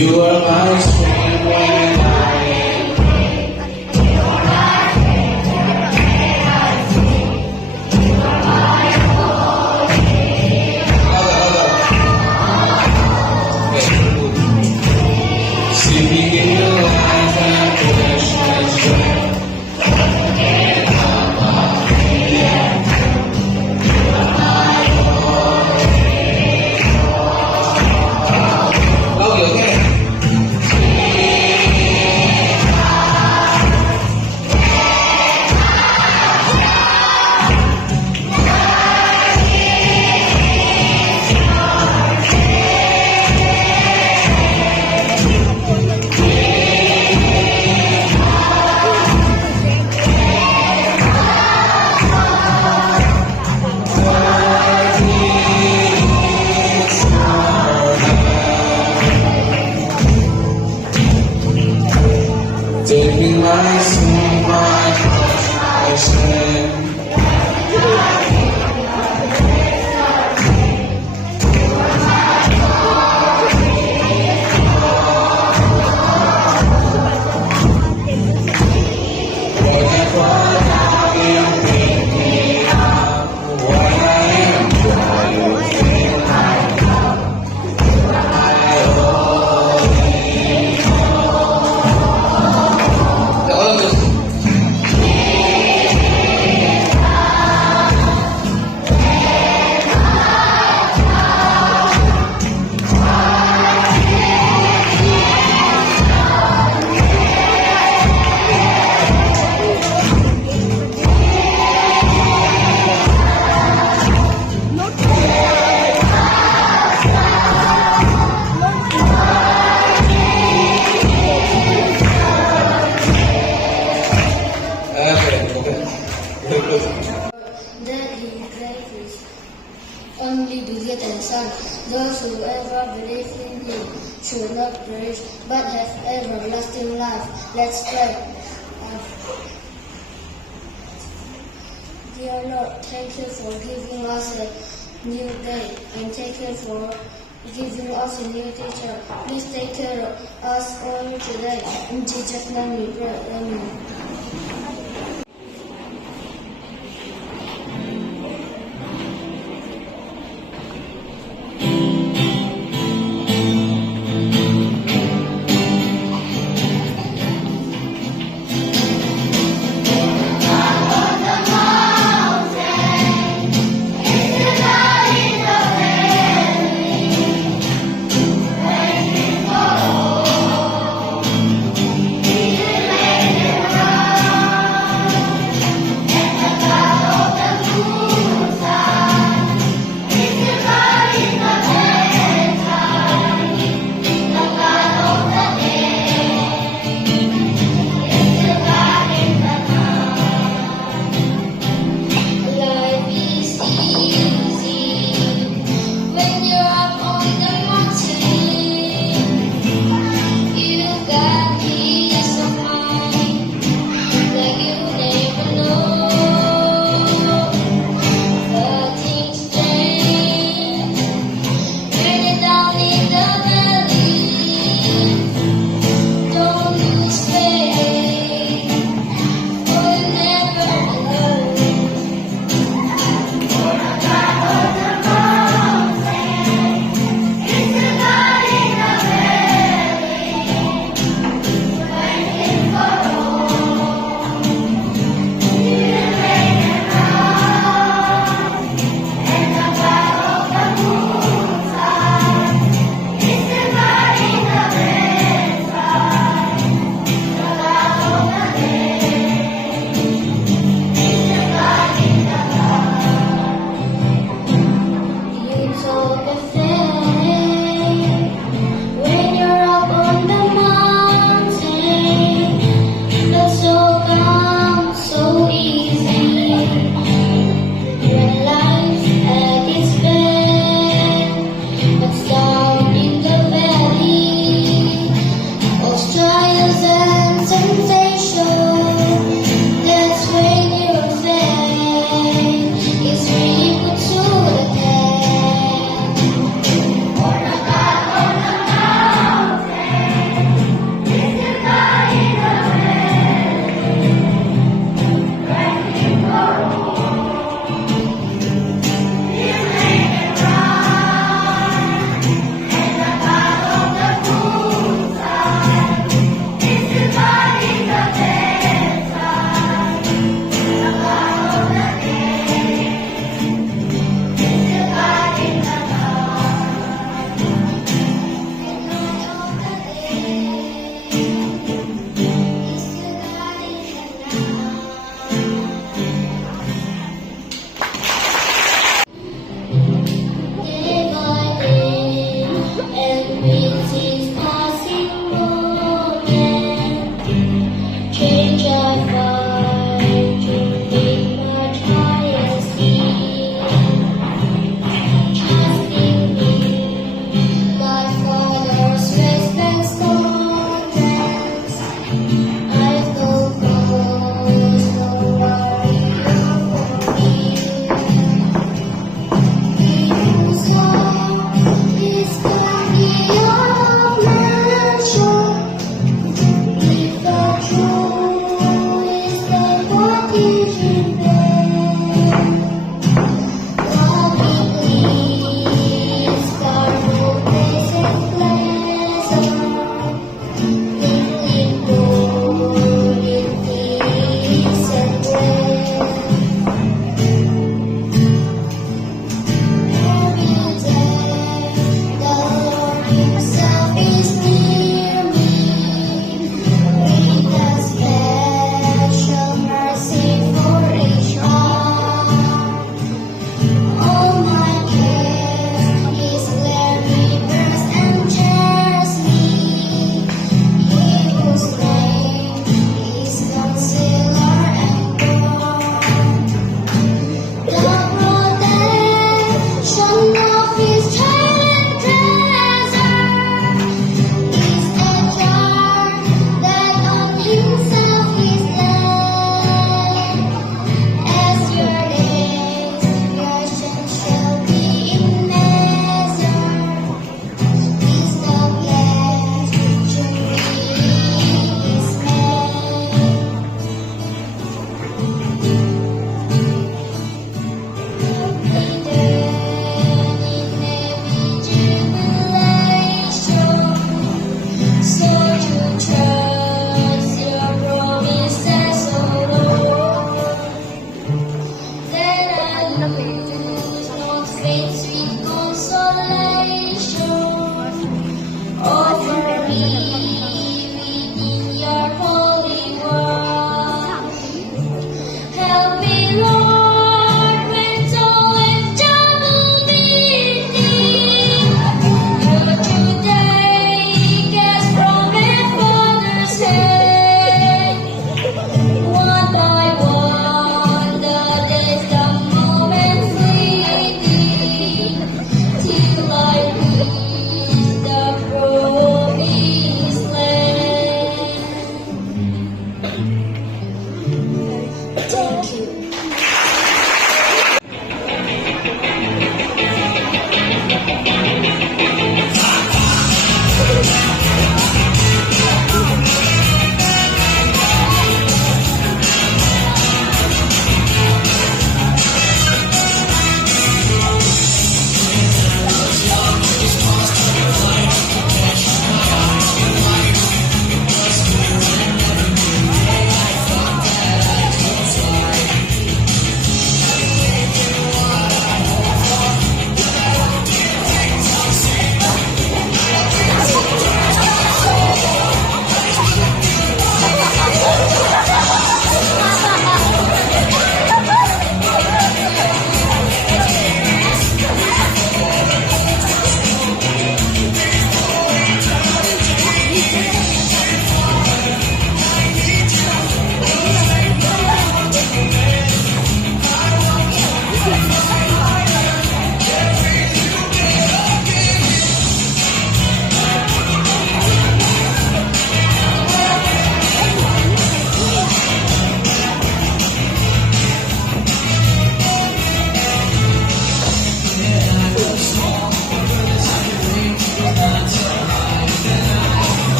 You are my strength when I am sleeping in your life and precious joy. Taking my sin, my cross, my sin. That he gave his only begotten Son, those who ever believe in him should not perish, but have everlasting life. Let's pray. Dear Lord, thank you for giving us a new day, and thank you for giving us a new teacher. Please take care of us all today. In Jesus' name we pray. Amen.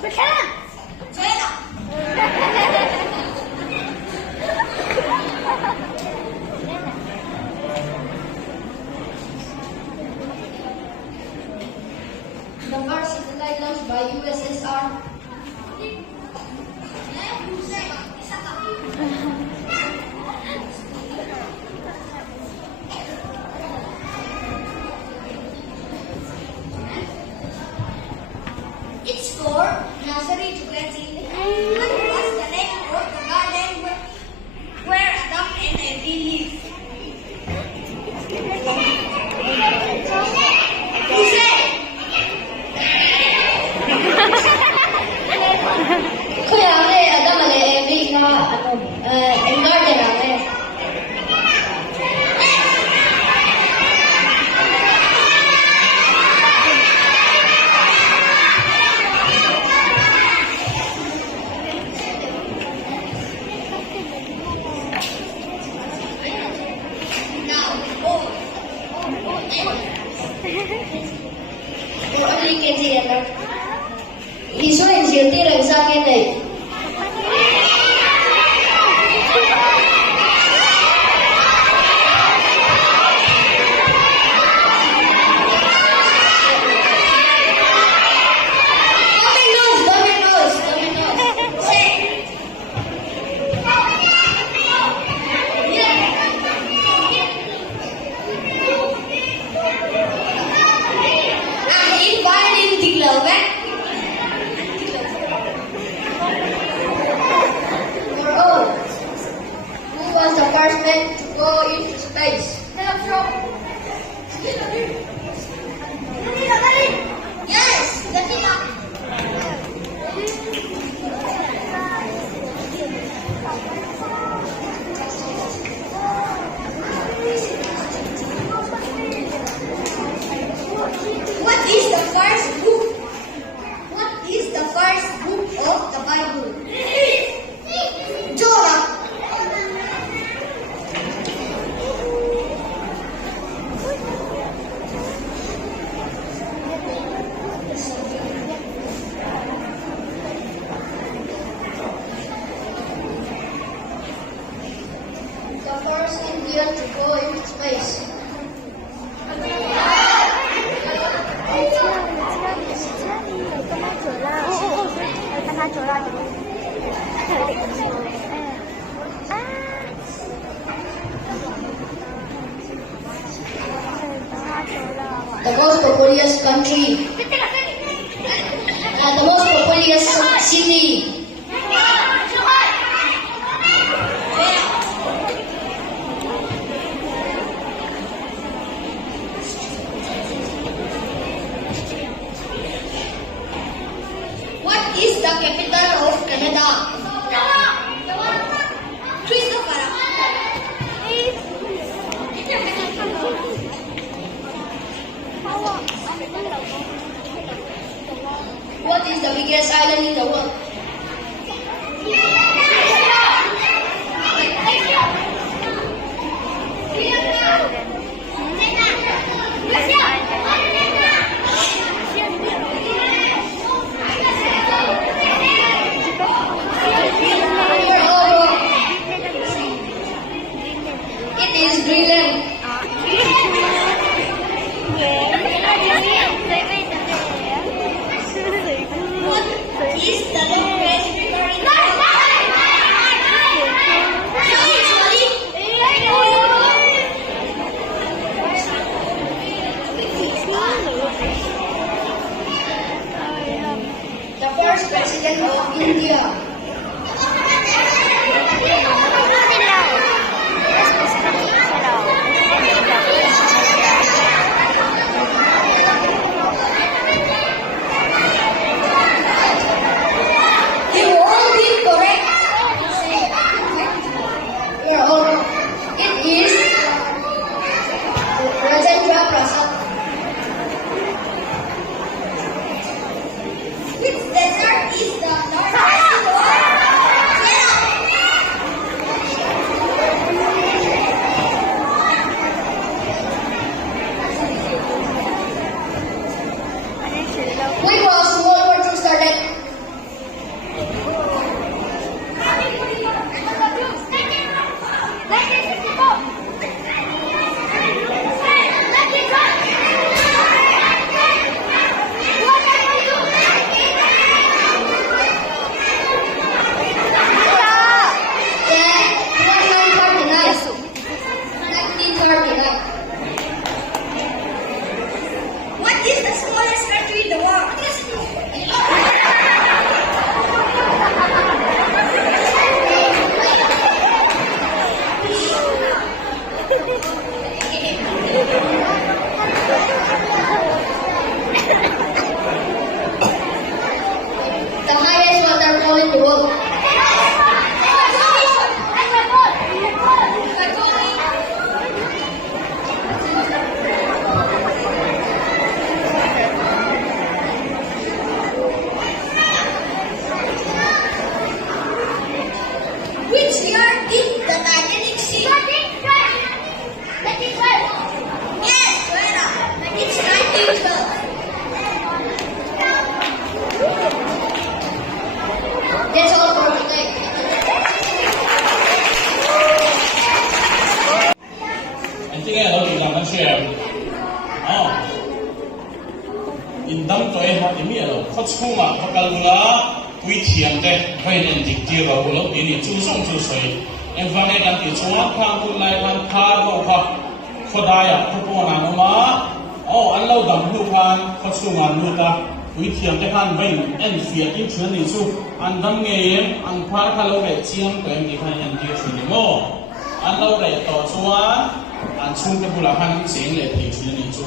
The first satellite launched by USSR. It's for nursery to graduate. What was the name of the garden where Adam and Eve live? Who said? Kaya Adam and Eve na ang garden namin. Iso yung silti lang sa akin eh. Dominoes. Say. Ahit ba yung tiglaw ba? Who was the first man to go into space? Yes, What is the first book? What is the first book of the Bible? Jonah. The first Indian to go into space. The most populous country. The most populous city. What is the capital of Canada? Christopher. What is the biggest island in the world? It is Greenland. What is the longest river in the world? The first president of India. You all did correct. You're all wrong. It is Rajendra Prasad. Which desert is the northwest in the world? in dam to e hat mi alo khot chunga pakalunga pui thiam te vain en dik ti ro lo ini chu song chu soi en vane kan ti chunga khang tu lai kan thar mo kha khodaya khopona no ma an lo dam lu khan khot chunga lu ta pui thiam te khan vain en fia in chuan ni chu an dam nge an khwar kha lo le chiam to em ti khan en ti chu ni mo an lo le to chuan an chung te bula khan sing le ti chu ni chu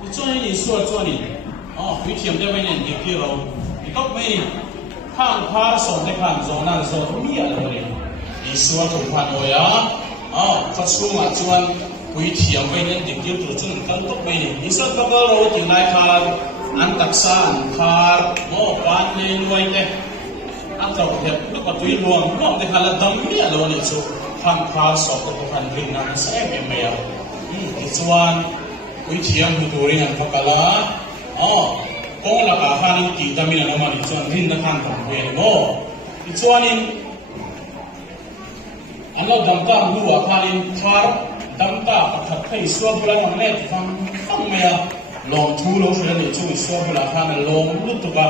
ti chuan ni suwa chuan ni pui thiam te vain en dik ti ro ti tok mai khang phar som te khan zo nan zo mi a lo le ni suwa thu phan o ya khot chunga chuan pui thiam vain en dik ti tu chun kan tok mai ni sa ka ro ti nai khan an taksa an khar mo pan le nuai te an tau he lu ka tui luang luang te khala dam mi a lo ni chu khang phar so to khan ring na sa em me ya ti chuan pui thiam hu turin an pakala kong la ka khan ti tamin an ma ni chuan rin na khan tam ve mo ti chuan in an lo dam ta lu wa khan in thar dam ta pakhat thai suwa bulan ang le fang me ya lom thu lo shwe ni chu suwa bula khan lom lu tu ka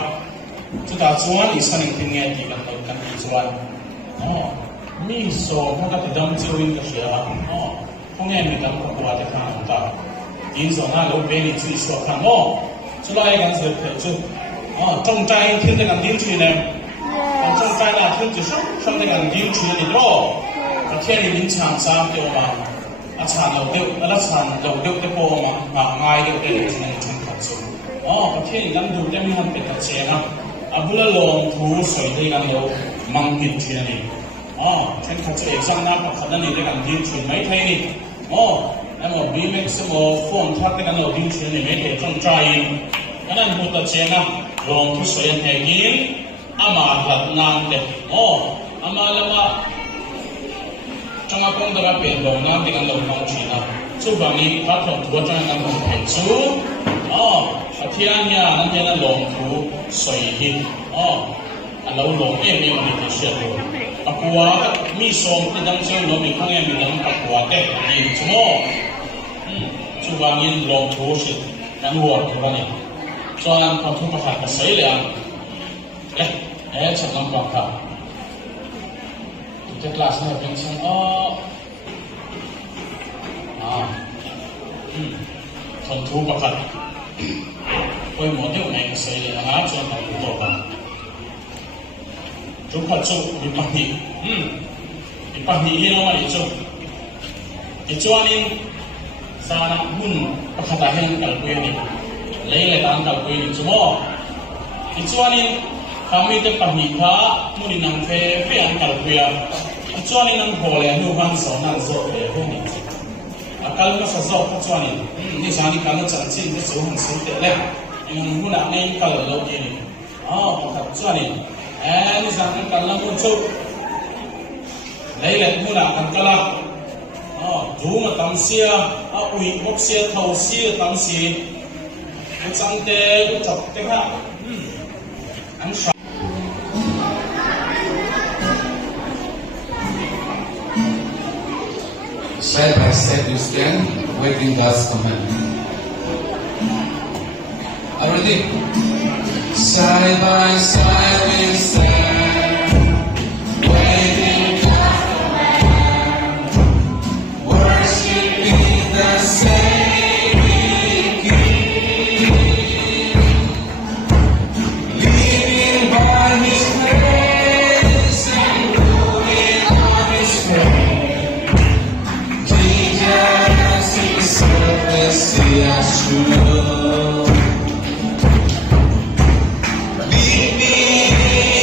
chu ta chuan i sanin tin nge ti kan to kan ti chuan mi so mo ka ti dam chu in ka shia phong nge mi dam ko wa te khan ta in so na lo be ni chu suwa khan mo chu lai kan se pe chu trong trai thiên te kan din chu ne trong trai la thiên chu shang te kan din chu ni ro ka thiên ni din chang sam te ma a chan lo deu ala chan lo deu te po ma ngai deu te ni chung khat chu ka thiên lam du te mi han pe ka che na abula long thu soi te kan lo mang pin chi ni chen khat chu exam na pa khat ni te kan din chu mai thai ni amo bmax mo phone thak te kan lo din chu ni me te trong trai anan bu ta che na long thu soi an he gi ama hlat nan te ama lama trong akong dara pe lo na te kan lo mang chi na chu ba ni ka thon thua chang kan lo pe chu athian ya nan ya na long thu soi hi alo long e mi ni te sia lo akwa mi som te dam che lo mi khang e mi dam akwa te ni chu mo chu ba ni long thu si kan wo thu ba ni chuan kan thu pa khat ka sai le chat lam pa ka cái class này bên trong phần thu bậc hạt tôi muốn điều này cái xây là ngã cho nó cũng tốt bằng chúng ta chụp bị bắt nhị nó mà đi chụp thì cho nên sao nó muốn bậc hạt đại hen cả quê này lấy lại đám cả quê này chứ mò thì cho nên kami te pahika muni nang fe ang kalkuya chuanin ang hole nu han so nan zo le honi akal ka sa zo ka chuanin ni sani ka na chan chin te so han so te le in huna nei ka lo ni ka chuanin ni sani ka la mu chu lấy huna kan kala du ma tam sia ui bok sia thau sia tam si chang te ku chok te ha an Step by step you stand, waiting God's command. Are you ready? Side by side we stand, waiting God's command. Worshiping the saving King, living by His grace and moving on His faith. See us through. Meet me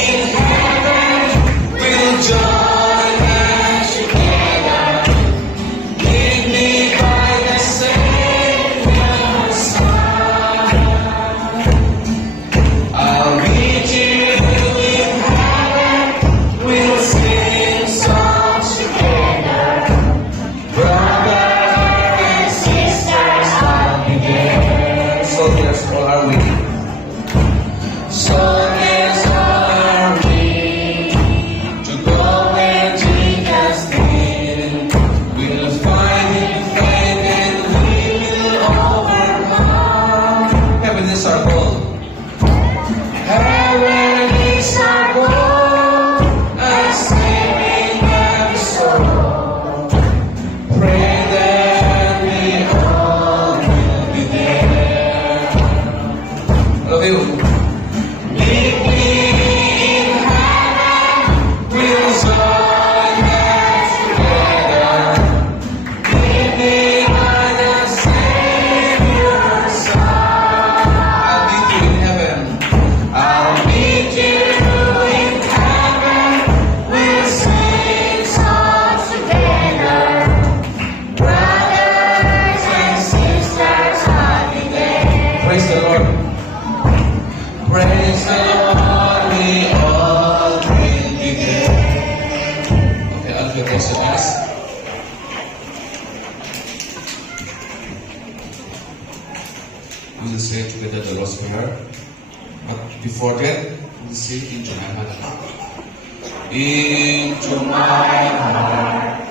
in heaven, we'll join hands together. Lead me by the Savior's side. I'll meet you in heaven, we'll sing songs together. Brother, yeah. Meet me in heaven. We'll join hands together. Meet me by the Savior's side. I'll meet you in heaven. I'll meet you in heaven. We'll sing songs together. Brothers and sisters, happy day. Praise the Lord. Praise the Lord, we all bring together. Okay, I'll give this to us. We will say together the Lord's Prayer. But before that, we will say into my heart. Into my heart.